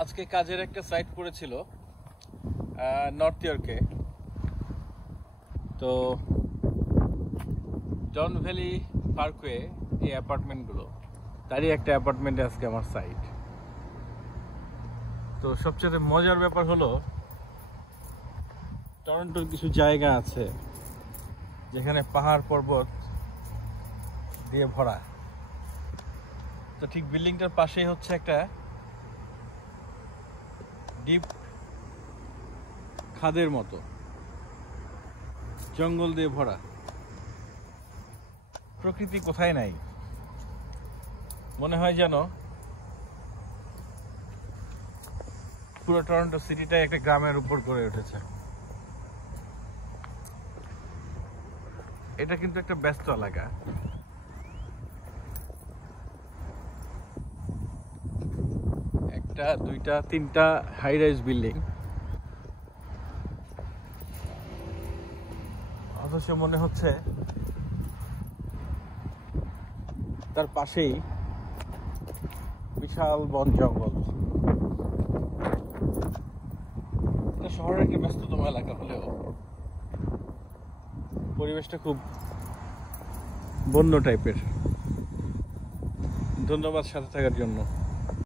আজকে কাজের একটা সাইট পড়েছিল নর্থ ইয়র্কে। তো জন ভ্যালি পার্কওয়ে এই অ্যাপার্টমেন্টগুলো, তারই একটা অ্যাপার্টমেন্টে আজকে আমার সাইট। তো সবচেয়ে মজার ব্যাপার হলো টরন্টোর কিছু জায়গা আছে যেখানে পাহাড় পর্বত দিয়ে ভরা। তো ঠিক বিল্ডিংটার পাশেই হচ্ছে একটা ডিপ খাদের মতো, জঙ্গল দিয়ে ভরা। প্রকৃতি কোথায় নাই, মনে হয় যেন পুরো টরন্টো সিটিটাই একটা গ্রামের উপর গড়ে উঠেছে। এটা কিন্তু একটা ব্যস্ত এলাকা। একটা, দুইটা, তিনটা হাই রাইজ বিল্ডিং, অথচ মনে হচ্ছে তার পাশেই বিশাল বন জঙ্গল। এটা শহরের একটা ব্যস্ততম এলাকা হলেও পরিবেশটা খুব বন্য টাইপের। ধন্যবাদ সাথে থাকার জন্য।